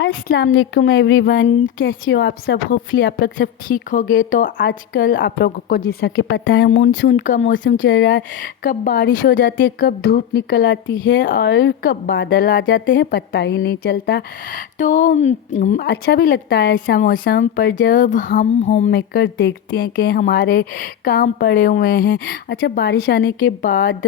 अस्सलाम वालेकुम एवरीवन, कैसे हो आप सब। होपफुली आप लोग सब ठीक होगे। तो आजकल आप लोगों को जैसा कि पता है मानसून का मौसम चल रहा है। कब बारिश हो जाती है, कब धूप निकल आती है और कब बादल आ जाते हैं पता ही नहीं चलता। तो अच्छा भी लगता है ऐसा मौसम, पर जब हम होम मेकर देखते हैं कि हमारे काम पड़े हुए हैं। अच्छा, बारिश आने के बाद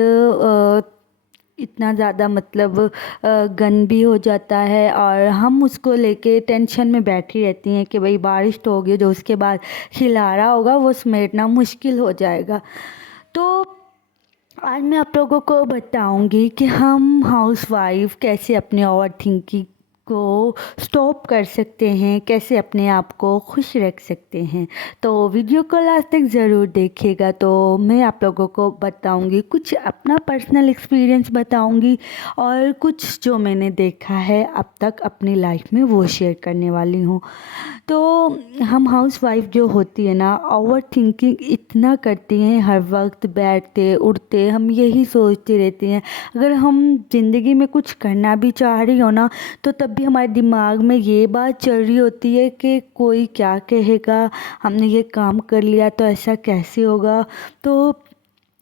इतना ज़्यादा मतलब गंद भी हो जाता है और हम उसको लेके टेंशन में बैठी रहती हैं कि भाई बारिश तो होगी, जो उसके बाद खिलारा होगा वो समेटना मुश्किल हो जाएगा। तो आज मैं आप लोगों को बताऊंगी कि हम हाउसवाइफ कैसे अपने ओवर थिंकिंग को स्टॉप कर सकते हैं, कैसे अपने आप को खुश रख सकते हैं। तो वीडियो को लास्ट तक ज़रूर देखिएगा। तो मैं आप लोगों को बताऊंगी, कुछ अपना पर्सनल एक्सपीरियंस बताऊंगी और कुछ जो मैंने देखा है अब तक अपनी लाइफ में वो शेयर करने वाली हूँ। तो हम हाउसवाइफ जो होती है ना, ओवर थिंकिंग इतना करती हैं, हर वक्त बैठते उठते हम यही सोचती रहती हैं। अगर हम ज़िंदगी में कुछ करना भी चाह रही हो ना, तो तब भी हमारे दिमाग में ये बात चल रही होती है कि कोई क्या कहेगा, हमने ये काम कर लिया तो ऐसा कैसे होगा। तो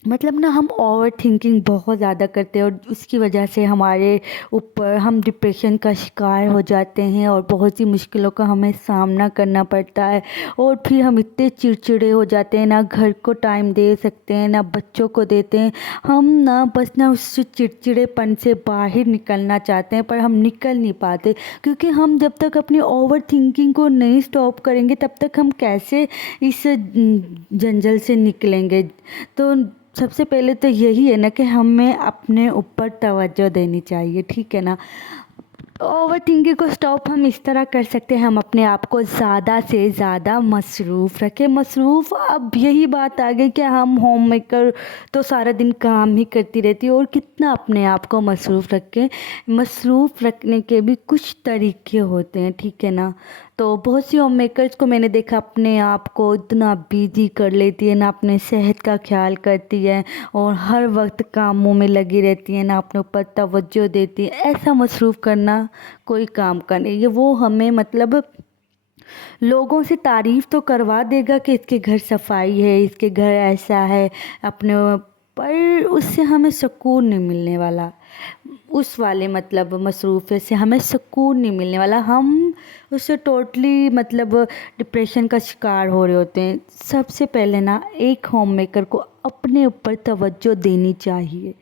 मतलब ना हम ओवर थिंकिंग बहुत ज़्यादा करते हैं और उसकी वजह से हमारे ऊपर हम डिप्रेशन का शिकार हो जाते हैं और बहुत सी मुश्किलों का हमें सामना करना पड़ता है। और फिर हम इतने चिड़चिड़े हो जाते हैं, ना घर को टाइम दे सकते हैं ना बच्चों को देते हैं। हम ना बस ना उस चिड़चिड़ेपन से बाहर निकलना चाहते हैं, पर हम निकल नहीं पाते, क्योंकि हम जब तक अपनी ओवर थिंकिंग को नहीं स्टॉप करेंगे तब तक हम कैसे इस जंजल से निकलेंगे। तो सबसे पहले तो यही है ना कि हमें अपने ऊपर तवज्जो देनी चाहिए, ठीक है ना। ओवर थिंकिंग को स्टॉप हम इस तरह कर सकते हैं, हम अपने आप को ज़्यादा से ज़्यादा मसरूफ़ रखें। मसरूफ़, अब यही बात आ गई कि हम होम मेकर तो सारा दिन काम ही करती रहती है, और कितना अपने आप को मसरूफ़ रखें। मसरूफ़ रखने के भी कुछ तरीके होते हैं, ठीक है ना। तो बहुत सी होम मेकर्स को मैंने देखा अपने आप को इतना बिजी कर लेती है, ना अपने सेहत का ख्याल करती है और हर वक्त कामों में लगी रहती है, ना अपने ऊपर तवज्जो देती है। ऐसा मसरूफ़ करना कोई काम का नहीं है। वो हमें मतलब लोगों से तारीफ़ तो करवा देगा कि इसके घर सफाई है, इसके घर ऐसा है अपने, पर उससे हमें सुकून नहीं मिलने वाला। उस वाले मतलब मसरूफ़ से हमें सुकून नहीं मिलने वाला। हम उससे टोटली मतलब डिप्रेशन का शिकार हो रहे होते हैं। सबसे पहले ना एक होम मेकर को अपने ऊपर तवज्जो देनी चाहिए।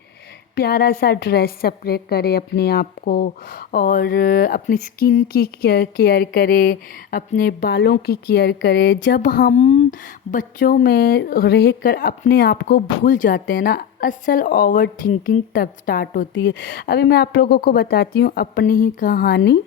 प्यारा सा ड्रेस स्प्रे करे अपने आप को, और अपनी स्किन की केयर करे, अपने बालों की केयर करे। जब हम बच्चों में रहकर अपने आप को भूल जाते हैं ना, असल ओवर थिंकिंग तब स्टार्ट होती है। अभी मैं आप लोगों को बताती हूँ अपनी ही कहानी।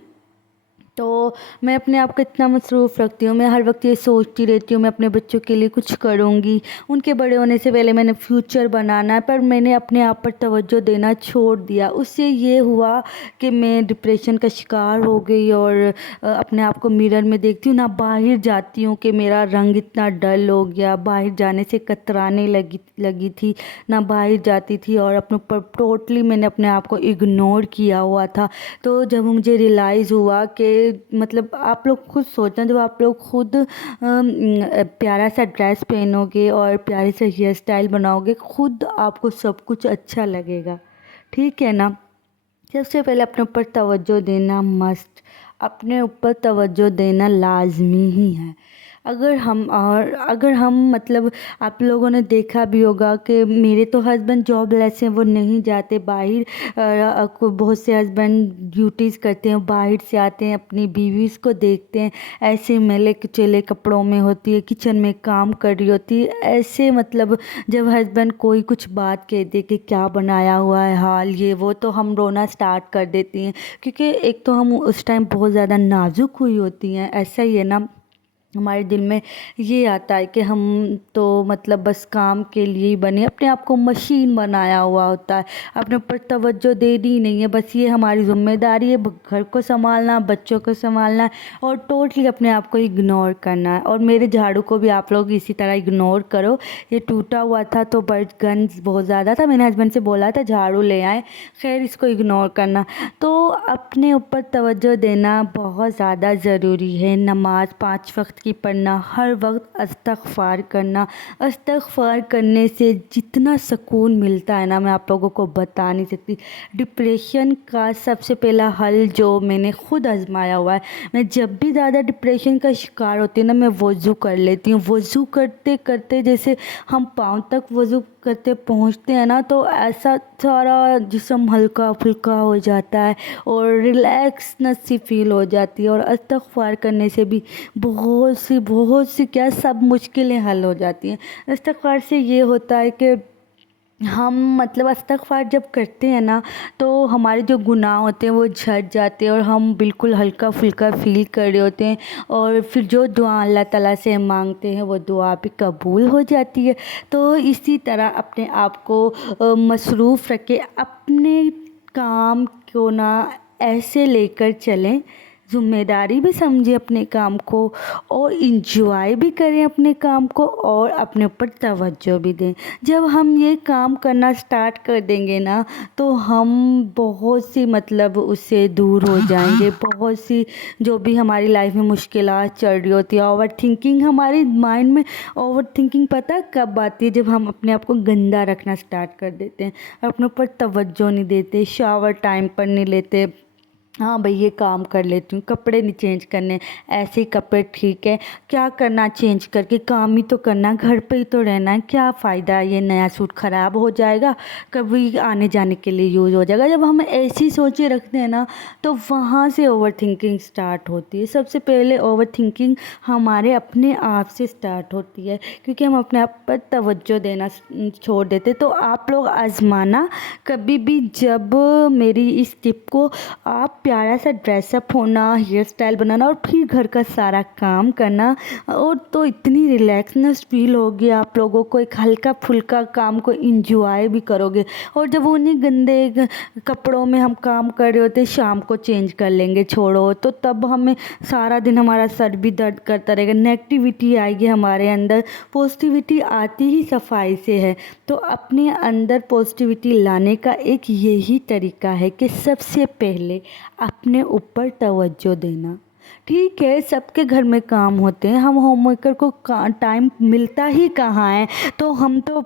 तो मैं अपने आप को इतना मसरूफ़ रखती हूँ, मैं हर वक्त ये सोचती रहती हूँ मैं अपने बच्चों के लिए कुछ करूँगी, उनके बड़े होने से पहले मैंने फ्यूचर बनाना है। पर मैंने अपने आप पर तवज्जो देना छोड़ दिया। उससे ये हुआ कि मैं डिप्रेशन का शिकार हो गई, और अपने आप को मिरर में देखती हूँ, ना बाहर जाती हूँ कि मेरा रंग इतना डल हो गया, बाहर जाने से कतराने लगी थी, ना बाहर जाती थी और अपने ऊपर टोटली मैंने अपने आप को इग्नोर किया हुआ था। तो जब मुझे रियलाइज़ हुआ कि मतलब आप लोग खुद सोचना, जब आप लोग खुद प्यारा सा ड्रेस पहनोगे और प्यारे से हेयर स्टाइल बनाओगे, खुद आपको सब कुछ अच्छा लगेगा, ठीक है ना। सबसे पहले अपने ऊपर तवज्जो देना मस्ट, अपने ऊपर तवज्जो देना लाजमी ही है। अगर हम मतलब आप लोगों ने देखा भी होगा कि मेरे तो हस्बैंड जॉबलेस हैं, वो नहीं जाते बाहर। बहुत से हस्बैंड ड्यूटीज़ करते हैं, बाहर से आते हैं, अपनी बीवीज़ को देखते हैं ऐसे मैले कुचेले कपड़ों में होती है, किचन में काम कर रही होती है ऐसे। मतलब जब हस्बैंड कोई कुछ बात कह दे कि क्या बनाया हुआ है हाल ये वो, तो हम रोना स्टार्ट कर देती हैं, क्योंकि एक तो हम उस टाइम बहुत ज़्यादा नाजुक हुई होती हैं। ऐसा ही है ना, हमारे दिल में ये आता है कि हम तो मतलब बस काम के लिए ही बने, अपने आप को मशीन बनाया हुआ होता है, अपने ऊपर तवज्जो देनी ही नहीं है। बस ये हमारी जिम्मेदारी है, घर को संभालना, बच्चों को संभालना है और टोटली अपने आप को इग्नोर करना है। और मेरे झाड़ू को भी आप लोग इसी तरह इग्नोर करो। ये टूटा हुआ था तो बट गंज बहुत ज़्यादा था, मैंने हस्बैंड से बोला था झाड़ू ले आए, खैर इसको इग्नोर करना। तो अपने ऊपर तवज्जो देना बहुत ज़्यादा ज़रूरी है। नमाज़ 5 वक्त की पढ़ना, हर वक्त इस्तग़फ़ार करना। इस्तग़फ़ार करने से जितना सुकून मिलता है ना, मैं आप लोगों को बता नहीं सकती। डिप्रेशन का सबसे पहला हल जो मैंने खुद आजमाया हुआ है, मैं जब भी ज़्यादा डिप्रेशन का शिकार होती हूँ ना, मैं वज़ू कर लेती हूँ। वज़ू करते करते जैसे हम पाँव तक वज़ू करते पहुँचते हैं ना, तो ऐसा सारा जिस्म हल्का फुल्का हो जाता है और रिलैक्सनेस सी फील हो जाती है। और इस्तग़फ़ार करने से भी बहुत सी क्या सब मुश्किलें हल हो जाती हैं। इस्तग़फ़ार से ये होता है कि हम मतलब इस्तग़फ़ार जब करते हैं ना, तो हमारे जो गुनाह होते हैं वो झड़ जाते हैं और हम बिल्कुल हल्का फुल्का फ़ील कर रहे होते हैं। और फिर जो दुआ अल्लाह ताला से हम मांगते हैं वो दुआ भी कबूल हो जाती है। तो इसी तरह अपने आप को मसरूफ़ रखें, अपने काम को ना ऐसे लेकर चलें, ज़िम्मेदारी भी समझें अपने काम को और इंजॉय भी करें अपने काम को और अपने ऊपर तवज्जो भी दें। जब हम ये काम करना स्टार्ट कर देंगे ना, तो हम बहुत सी मतलब उससे दूर हो जाएंगे। बहुत सी जो भी हमारी लाइफ में मुश्किलात चल रही होती है, ओवर थिंकिंग हमारे माइंड में, ओवर थिंकिंग पता कब आती है? जब हम अपने आप को गंदा रखना स्टार्ट कर देते हैं, अपने ऊपर तवज्जो नहीं देते, शावर टाइम पर नहीं लेते। हाँ भाई ये काम कर लेती हूँ, कपड़े नहीं चेंज करने, ऐसे ही कपड़े ठीक है, क्या करना चेंज करके, काम ही तो करना, घर पे ही तो रहना है, क्या फ़ायदा, ये नया सूट ख़राब हो जाएगा, कभी आने जाने के लिए यूज़ हो जाएगा। जब हम ऐसी सोचे रखते हैं ना, तो वहाँ से ओवर थिंकिंग स्टार्ट होती है। सबसे पहले ओवर थिंकिंग हमारे अपने आप से स्टार्ट होती है, क्योंकि हम अपने आप पर तवज्जो देना छोड़ देते। तो आप लोग आजमाना कभी भी, जब मेरी इस टिप को आप प्यारा सा ड्रेसअप होना, हेयर स्टाइल बनाना और फिर घर का सारा काम करना, और तो इतनी रिलैक्सनेस फील होगी आप लोगों को, एक हल्का फुल्का काम को इंजॉय भी करोगे। और जब उन्हीं गंदे कपड़ों में हम काम कर रहे होते, शाम को चेंज कर लेंगे छोड़ो, तो तब हमें सारा दिन हमारा सर भी दर्द करता रहेगा, नेगेटिविटी आएगी हमारे अंदर। पॉजिटिविटी आती ही सफाई से है। तो अपने अंदर पॉजिटिविटी लाने का एक यही तरीका है कि सबसे पहले अपने ऊपर तवज्जो देना। ठीक है, सबके घर में काम होते हैं, हम होममेकर को टाइम मिलता ही कहाँ है, तो हम तो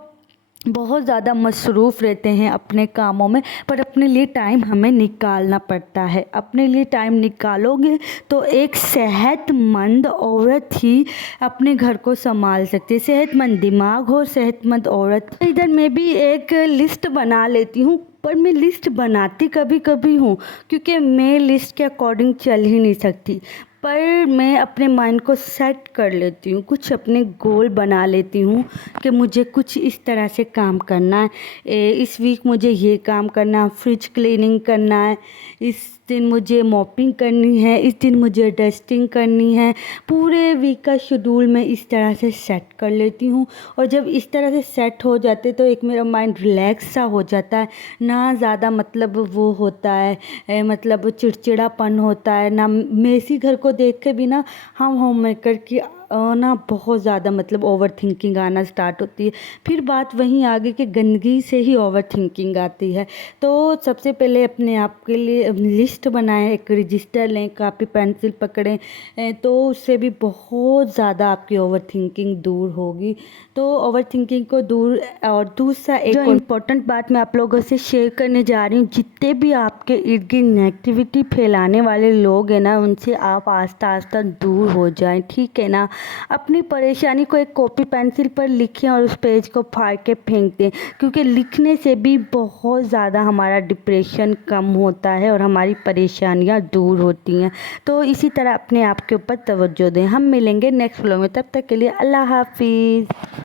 बहुत ज़्यादा मसरूफ़ रहते हैं अपने कामों में, पर अपने लिए टाइम हमें निकालना पड़ता है। अपने लिए टाइम निकालोगे तो एक सेहतमंद औरत ही अपने घर को संभाल सकती है। सेहतमंद दिमाग हो, सेहतमंद औरत। इधर मैं भी एक लिस्ट बना लेती हूँ, पर मैं लिस्ट बनाती कभी कभी हूँ, क्योंकि मैं लिस्ट के अकॉर्डिंग चल ही नहीं सकती। पर मैं अपने माइंड को सेट कर लेती हूँ, कुछ अपने गोल बना लेती हूँ कि मुझे कुछ इस तरह से काम करना है। इस वीक मुझे ये काम करना है, फ्रिज क्लीनिंग करना है, इस दिन मुझे मॉपिंग करनी है, इस दिन मुझे डस्टिंग करनी है। पूरे वीक का शेड्यूल मैं इस तरह से सेट कर लेती हूँ। और जब इस तरह से सेट हो जाते तो एक मेरा माइंड रिलैक्स सा हो जाता है, ना ज़्यादा मतलब वो होता है मतलब चिड़चिड़ापन होता है ना। मेसी घर को देख के भी ना हम होम मेकर की ना बहुत ज़्यादा मतलब ओवर थिंकिंग आना स्टार्ट होती है। फिर बात वहीं आगे कि गंदगी से ही ओवर थिंकिंग आती है। तो सबसे पहले अपने आप के लिए लिस्ट बनाएं, एक रजिस्टर लें, कापी पेंसिल पकड़ें, तो उससे भी बहुत ज़्यादा आपकी ओवर थिंकिंग दूर होगी। तो ओवर थिंकिंग को दूर, और दूसरा एक इम्पॉर्टेंट बात मैं आप लोगों से शेयर करने जा रही हूँ, जितने भी आपके इर्द गिर्द नेगेटिविटी फैलाने वाले लोग हैं ना, उनसे आप आस्ता आस्ता दूर हो जाएं, ठीक है ना। अपनी परेशानी को एक कॉपी पेंसिल पर लिखें और उस पेज को फाड़ के फेंक दें, क्योंकि लिखने से भी बहुत ज़्यादा हमारा डिप्रेशन कम होता है और हमारी परेशानियां दूर होती हैं। तो इसी तरह अपने आप के ऊपर तवज्जो दें। हम मिलेंगे नेक्स्ट व्लॉग में, तब तक के लिए अल्लाह हाफिज़।